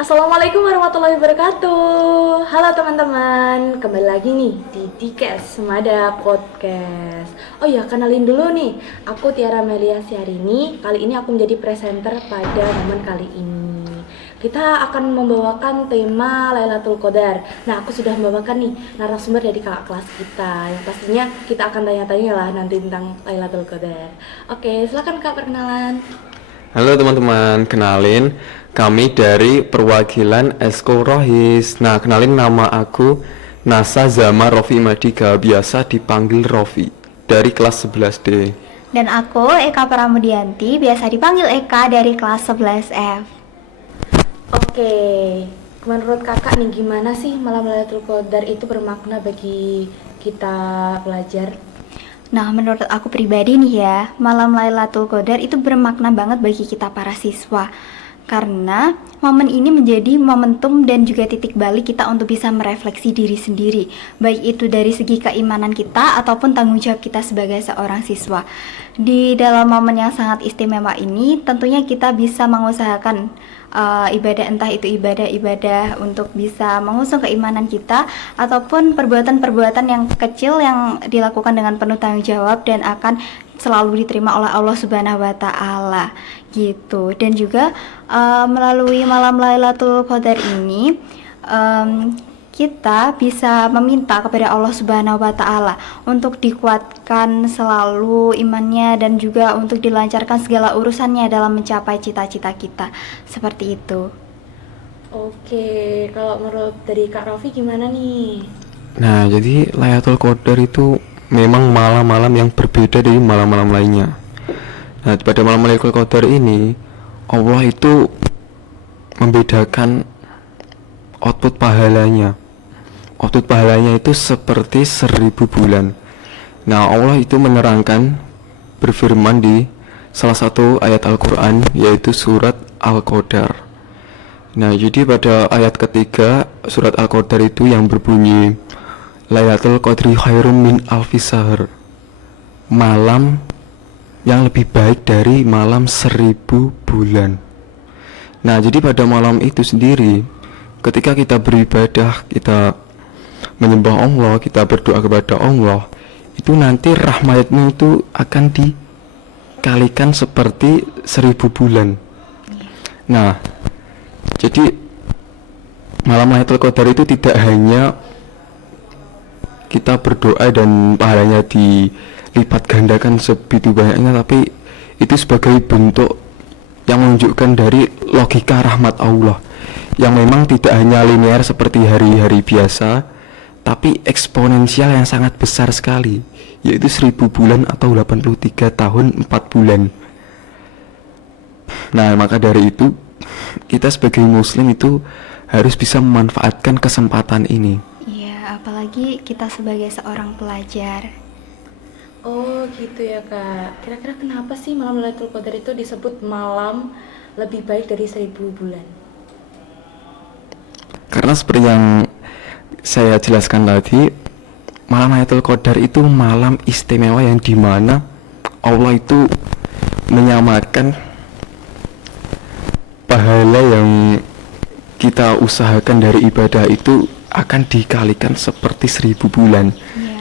Assalamualaikum warahmatullahi wabarakatuh. Halo teman-teman, kembali lagi nih di Tikes Semada Podcast. Oh ya, kenalin dulu nih, aku Tiara Melia Syahrini. Kali ini aku menjadi presenter pada momen kali ini. Kita akan membawakan tema Lailatul Qadar. Nah, aku sudah membawakan nih narasumber dari kakak kelas kita. Yang pastinya kita akan tanya-tanya lah nanti tentang Lailatul Qadar. Oke, silakan Kak perkenalan. Halo teman-teman, kenalin kami dari perwakilan Eskul Rohis. Nah, kenalin nama aku Nasa Zama Rofi Madika, biasa dipanggil Rofi, dari kelas 11D. Dan aku Eka Pramudianti, biasa dipanggil Eka dari kelas 11F. Oke, menurut kakak nih gimana sih malam Lailatul Qadar itu bermakna bagi kita pelajar? Nah, menurut aku pribadi nih ya, malam Lailatul Qadar itu bermakna banget bagi kita para siswa. Karena momen ini menjadi momentum dan juga titik balik kita untuk bisa merefleksi diri sendiri, baik itu dari segi keimanan kita ataupun tanggung jawab kita sebagai seorang siswa. Di dalam momen yang sangat istimewa ini, tentunya kita bisa mengusahakan ibadah, entah itu ibadah-ibadah untuk bisa mengusung keimanan kita ataupun perbuatan-perbuatan yang kecil yang dilakukan dengan penuh tanggung jawab dan akan selalu diterima oleh Allah Subhanahu wa taala gitu. Dan juga melalui malam Lailatul Qadar ini kita bisa meminta kepada Allah Subhanahu wa taala untuk dikuatkan selalu imannya dan juga untuk dilancarkan segala urusannya dalam mencapai cita-cita kita. Seperti itu. Oke, kalau menurut dari Kak Rofi gimana nih? Nah, jadi Lailatul Qadar itu memang malam-malam yang berbeda dari malam-malam lainnya. Nah, pada malam Lailatul Qadar ini Allah itu membedakan output pahalanya. Output pahalanya itu seperti 1000 bulan. Nah, Allah itu menerangkan, berfirman di salah satu ayat Al-Quran, yaitu surat Al-Qadar. Nah, jadi pada ayat ketiga surat Al-Qadar itu yang berbunyi Lailatul Qadri khairum min alfi syahr, malam yang lebih baik dari malam 1000 bulan. Nah, jadi pada malam itu sendiri, ketika kita beribadah, kita menyembah Allah, kita berdoa kepada Allah, itu nanti rahmatnya itu akan dikalikan seperti 1000 bulan. Nah, jadi malam Lailatul Qadar itu tidak hanya kita berdoa dan pahalanya dilipat gandakan sebegitu banyaknya, tapi itu sebagai bentuk yang menunjukkan dari logika rahmat Allah yang memang tidak hanya linear seperti hari-hari biasa, tapi eksponensial yang sangat besar sekali, yaitu 1000 bulan atau 83 tahun 4 bulan. Nah, maka dari itu kita sebagai muslim itu harus bisa memanfaatkan kesempatan ini. Iya, apalagi kita sebagai seorang pelajar. Oh gitu ya Kak. Kira-kira kenapa sih malam Lailatul Qadar itu disebut malam lebih baik dari 1000 bulan? Karena seperti yang saya jelaskan tadi, malam Lailatul Qadar itu malam istimewa yang dimana Allah itu menyamakan pahala yang kita usahakan dari ibadah itu akan dikalikan seperti 1000 bulan.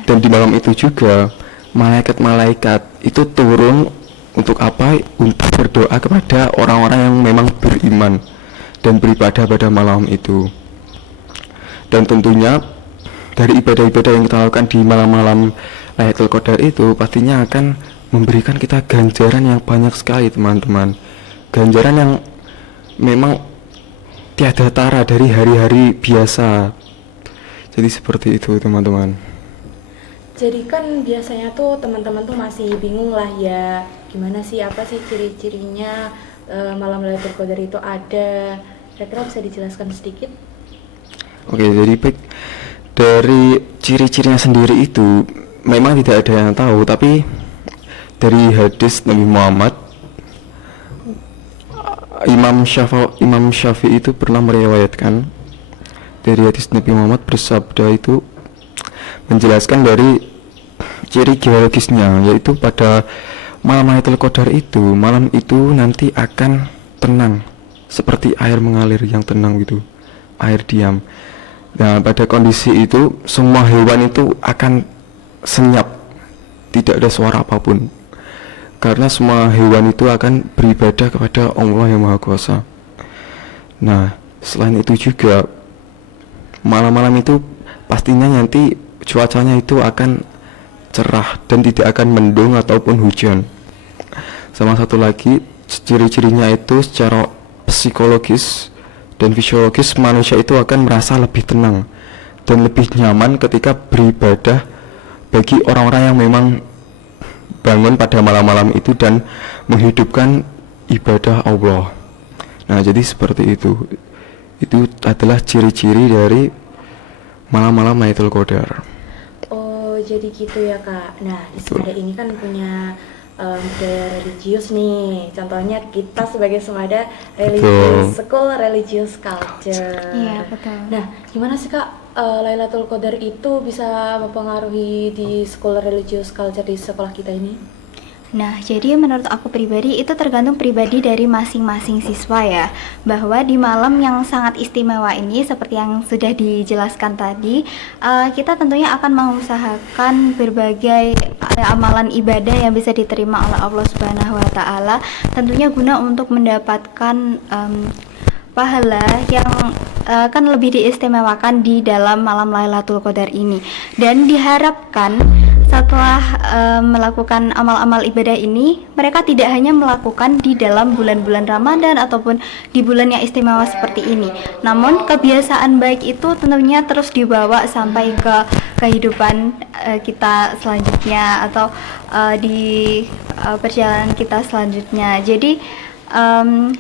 Dan di malam itu juga malaikat-malaikat itu turun untuk apa? Untuk berdoa kepada orang-orang yang memang beriman dan beribadah pada malam itu. Dan tentunya dari ibadah-ibadah yang kita lakukan di malam-malam Lailatul Qadar itu pastinya akan memberikan kita ganjaran yang banyak sekali, teman-teman. Ganjaran yang memang tiada tara dari hari-hari biasa. Jadi seperti itu, teman-teman. Jadi kan biasanya tuh teman-teman tuh masih bingung lah ya, gimana sih, apa sih ciri-cirinya malam Lailatul Qadar itu ada. Kira-kira bisa dijelaskan sedikit? Oke, jadi dari ciri-cirinya sendiri itu memang tidak ada yang tahu, tapi dari hadis Nabi Muhammad, Imam Syafi'i itu pernah meriwayatkan dari hadis Nabi Muhammad bersabda itu menjelaskan dari ciri geologisnya, yaitu pada malam Lailatul Qadar itu, malam itu nanti akan tenang, seperti air mengalir yang tenang gitu, air diam. Nah, pada kondisi itu semua hewan itu akan senyap, tidak ada suara apapun, karena semua hewan itu akan beribadah kepada Allah yang Maha Kuasa. Nah, selain itu juga malam-malam itu pastinya nanti cuacanya itu akan cerah dan tidak akan mendung ataupun hujan. Sama satu lagi, ciri-cirinya itu secara psikologis dan fisiologis manusia itu akan merasa lebih tenang dan lebih nyaman ketika beribadah bagi orang-orang yang memang bangun pada malam-malam itu dan menghidupkan ibadah Allah. Nah, jadi seperti itu. Itu adalah ciri-ciri dari malam-malam Lailatul Qadar. Oh, jadi gitu ya Kak. Nah, di Semada ini kan punya budaya religius nih. Contohnya kita sebagai Semada Religious School, Religious Culture. Iya, betul. Nah, gimana sih Kak Lailatul Qadar itu bisa mempengaruhi di School Religious Culture di sekolah kita ini? Nah, jadi menurut aku pribadi itu tergantung pribadi dari masing-masing siswa ya. Bahwa di malam yang sangat istimewa ini seperti yang sudah dijelaskan tadi, kita tentunya akan mengusahakan berbagai amalan ibadah yang bisa diterima oleh Allah Subhanahu wa taala, tentunya guna untuk mendapatkan pahala yang akan lebih diistimewakan di dalam malam Lailatul Qadar ini. Dan diharapkan setelah melakukan amal-amal ibadah ini, mereka tidak hanya melakukan di dalam bulan-bulan Ramadan ataupun di bulan yang istimewa seperti ini, namun kebiasaan baik itu tentunya terus dibawa sampai ke kehidupan kita selanjutnya atau di perjalanan kita selanjutnya. Jadi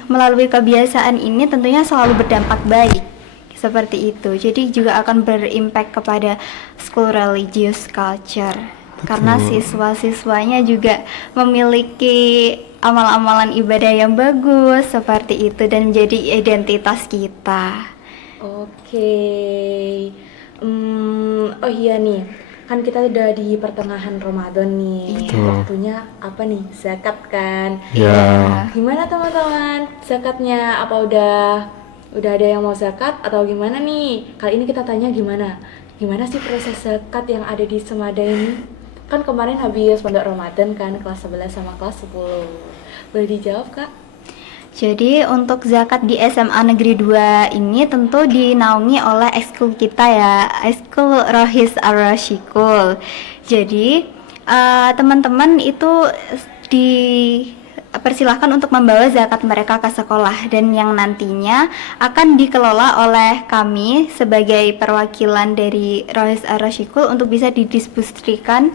melalui kebiasaan ini tentunya selalu berdampak baik seperti itu. Jadi juga akan berimpact kepada School Religious Culture. Betul. Karena siswa-siswanya juga memiliki amal-amalan ibadah yang bagus seperti itu dan menjadi identitas kita. Oke. Oh iya nih, kan kita udah di pertengahan Ramadan nih. Betul. Waktunya apa nih? Zakat kan? Ya. Gimana teman-teman? Zakatnya apa udah ada yang mau zakat atau gimana nih? Kali ini kita tanya gimana sih proses zakat yang ada di Semada ini? Kan kemarin habis pondok Ramadan kan, kelas 11 sama kelas 10. Boleh dijawab Kak? Jadi untuk zakat di SMA Negeri 2 ini tentu dinaungi oleh ekskul kita ya, ekskul Rohis Ar-Rasyikul. Jadi teman-teman itu dipersilahkan untuk membawa zakat mereka ke sekolah dan yang nantinya akan dikelola oleh kami sebagai perwakilan dari Rohis Ar-Rasyikul untuk bisa didistribusikan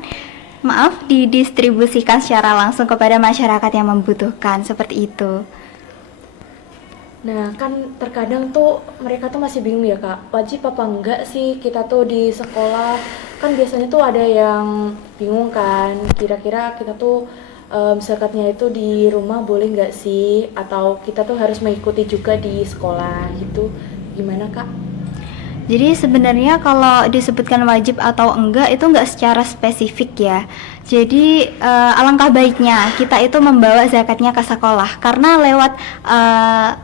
secara langsung kepada masyarakat yang membutuhkan, seperti itu. Nah, kan terkadang tuh mereka tuh masih bingung ya Kak, wajib apa enggak sih kita tuh di sekolah. Kan biasanya tuh ada yang bingung kan, kira-kira kita tuh zakatnya itu di rumah boleh nggak sih, atau kita tuh harus mengikuti juga di sekolah gitu. Gimana Kak? Jadi sebenarnya kalau disebutkan wajib atau enggak itu enggak secara spesifik ya. Jadi alangkah baiknya kita itu membawa zakatnya ke sekolah, karena lewat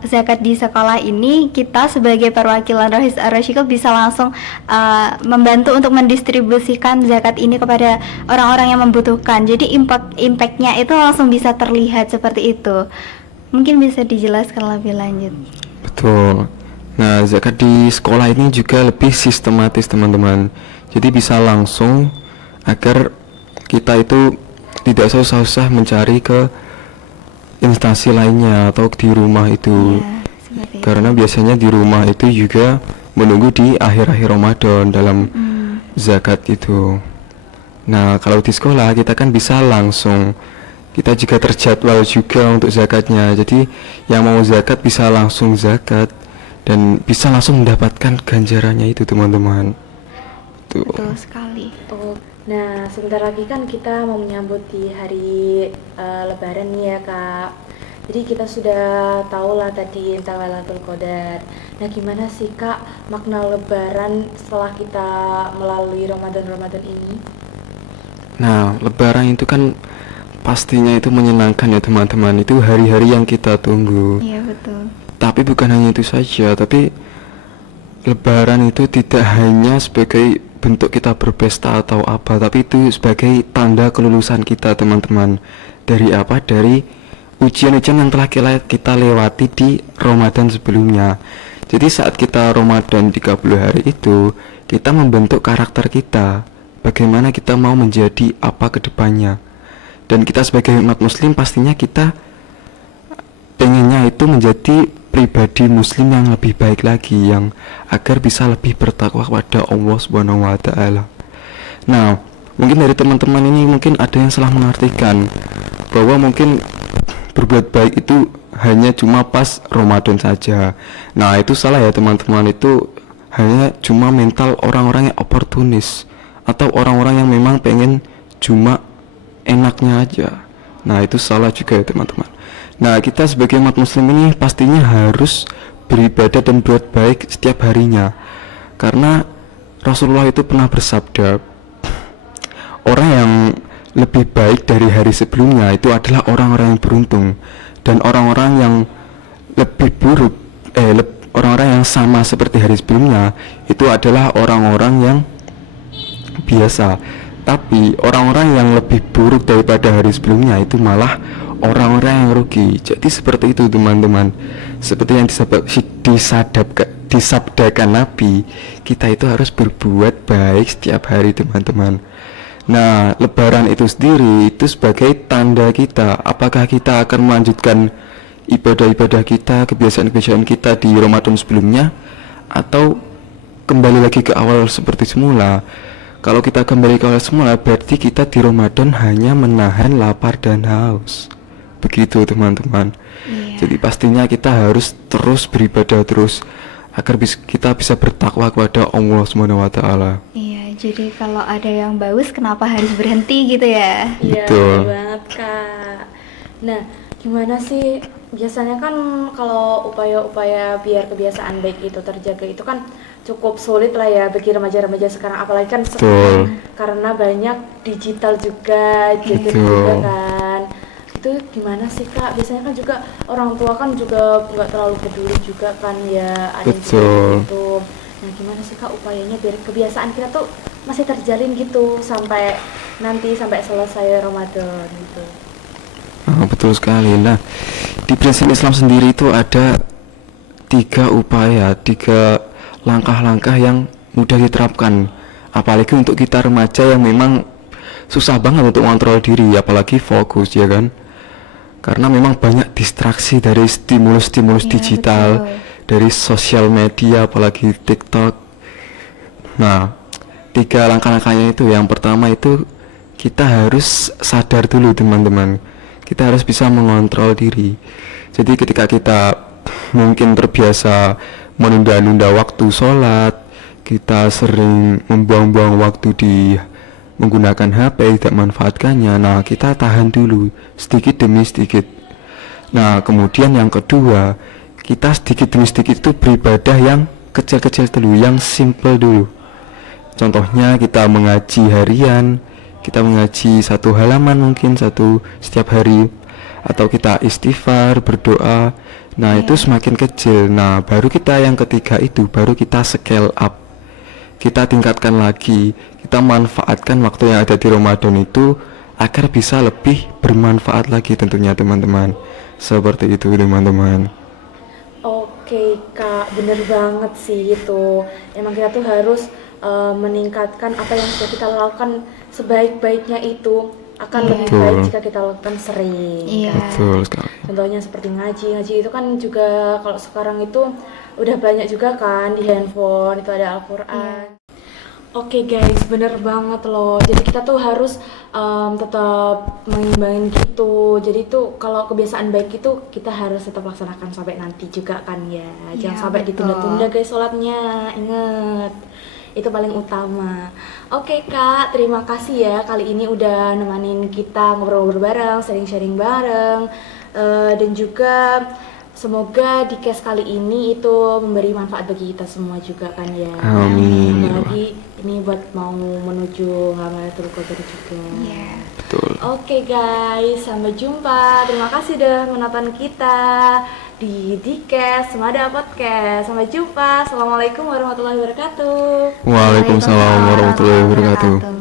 zakat di sekolah ini kita sebagai perwakilan Rohis Ar-Rasyikul bisa langsung membantu untuk mendistribusikan zakat ini kepada orang-orang yang membutuhkan. Jadi impactnya itu langsung bisa terlihat seperti itu. Mungkin bisa dijelaskan lebih lanjut. Betul. Nah, zakat di sekolah ini juga lebih sistematis teman-teman. Jadi bisa langsung agar kita itu tidak susah-susah mencari ke instansi lainnya atau di rumah itu. Ya, karena biasanya di rumah itu juga menunggu di akhir-akhir Ramadan dalam zakat itu. Nah, kalau di sekolah kita kan bisa langsung, kita juga terjadwal juga untuk zakatnya. Jadi yang mau zakat bisa langsung zakat dan bisa langsung mendapatkan ganjarannya itu teman-teman. Tuh. Betul sekali. Nah, sebentar lagi kan kita mau menyambut di hari Lebaran nih ya Kak. Jadi kita sudah tahu lah tadi tentang Lailatul Qadar. Nah, gimana sih Kak makna Lebaran setelah kita melalui Ramadan ini? Nah, Lebaran itu kan pastinya itu menyenangkan ya teman-teman. Itu hari-hari yang kita tunggu. Iya betul. Tapi bukan hanya itu saja, tapi Lebaran itu tidak hanya sebagai bentuk kita berpesta atau apa, tapi itu sebagai tanda kelulusan kita, teman-teman. Dari apa? Dari ujian-ujian yang telah kita lewati di Ramadan sebelumnya. Jadi saat kita Ramadan 30 hari itu, kita membentuk karakter kita. Bagaimana kita mau menjadi apa ke depannya. Dan kita sebagai umat muslim pastinya kita pengennya itu menjadi pribadi muslim yang lebih baik lagi, yang agar bisa lebih bertakwa kepada Allah Subhanahu wa taala. Nah, mungkin dari teman-teman ini mungkin ada yang salah mengartikan bahwa mungkin berbuat baik itu hanya cuma pas Ramadan saja. Nah, itu salah ya teman-teman, itu hanya cuma mental orang-orang yang oportunis atau orang-orang yang memang pengen cuma enaknya aja. Nah, itu salah juga ya teman-teman. Nah, kita sebagai umat muslim ini pastinya harus beribadah dan berbuat baik setiap harinya. Karena Rasulullah itu pernah bersabda, orang yang lebih baik dari hari sebelumnya itu adalah orang-orang yang beruntung. Dan orang-orang yang lebih buruk, orang-orang yang sama seperti hari sebelumnya itu adalah orang-orang yang biasa. Tapi orang-orang yang lebih buruk daripada hari sebelumnya itu malah orang-orang yang rugi. Jadi seperti itu teman-teman. Seperti yang disabdakan Nabi, kita itu harus berbuat baik setiap hari teman-teman. Nah, Lebaran itu sendiri itu sebagai tanda kita apakah kita akan melanjutkan ibadah-ibadah kita, kebiasaan-kebiasaan kita di Ramadan sebelumnya, atau kembali lagi ke awal seperti semula. Kalau kita kembali ke awal semula, berarti kita di Ramadan hanya menahan lapar dan haus. Begitu teman-teman. Jadi pastinya kita harus terus beribadah terus agar kita bisa bertakwa kepada Allah Subhanahu wa taala. Iya, jadi kalau ada yang baus kenapa harus berhenti gitu ya? Iya, Betul banget Kak. Nah, gimana sih biasanya kan kalau upaya-upaya biar kebiasaan baik itu terjaga itu kan cukup sulit lah ya bagi remaja-remaja sekarang, apalagi kan sekarang karena banyak digital juga, gadget juga kan. Itu gimana sih Kak? Biasanya kan juga orang tua kan juga nggak terlalu peduli juga kan ya, ada juga gitu. Nah, gimana sih Kak upayanya biar kebiasaan kita tuh masih terjalin gitu sampai nanti sampai selesai Ramadan gitu? Betul sekali. Nah, di prinsip Islam sendiri itu ada 3 langkah-langkah yang mudah diterapkan, apalagi untuk kita remaja yang memang susah banget untuk mengontrol diri, apalagi fokus ya kan, karena memang banyak distraksi dari stimulus-stimulus digital, dari sosial media apalagi TikTok. Nah, 3 langkah-langkahnya itu, yang pertama itu kita harus sadar dulu teman-teman, kita harus bisa mengontrol diri. Jadi ketika kita mungkin terbiasa menunda-nunda waktu sholat, kita sering membuang-buang waktu di menggunakan HP, tidak manfaatkannya. Nah, kita tahan dulu sedikit demi sedikit. Nah, kemudian yang kedua, kita sedikit demi sedikit itu beribadah yang kecil-kecil dulu, yang simple dulu. Contohnya kita mengaji harian, kita mengaji 1 halaman mungkin setiap hari, atau kita istighfar, berdoa. Nah, itu semakin kecil. Nah, baru kita yang ketiga itu baru kita scale up, kita tingkatkan lagi, kita manfaatkan waktu yang ada di Ramadan itu agar bisa lebih bermanfaat lagi tentunya teman-teman. Seperti itu teman-teman. Oke Kak, bener banget sih itu. Emang kita tuh harus meningkatkan apa yang sudah kita lakukan sebaik-baiknya itu akan lebih baik jika kita lakukan sering. Betul sekali. Contohnya seperti ngaji itu kan juga kalau sekarang itu udah banyak juga kan di handphone itu ada Al-Quran. Oke guys, bener banget loh. Jadi kita tuh harus tetap mengimbangin gitu. Jadi tuh kalau kebiasaan baik itu kita harus tetap laksanakan sampai nanti juga kan ya. Jangan sampai ditunda-tunda guys sholatnya. Ingat, itu paling utama. Oke Kak, terima kasih ya kali ini udah nemenin kita ngobrol-ngobrol bareng, sharing-sharing bareng, dan juga Semoga di case kali ini itu memberi manfaat bagi kita semua juga kan ya. Amin. Apalagi ini buat mau menuju Lailatul Qadar juga. Iya. Betul. Oke guys, sampai jumpa. Terima kasih udah menonton kita di Dikes Semada Podcast. Sampai jumpa. Assalamualaikum warahmatullahi wabarakatuh. Waalaikumsalam warahmatullahi wabarakatuh.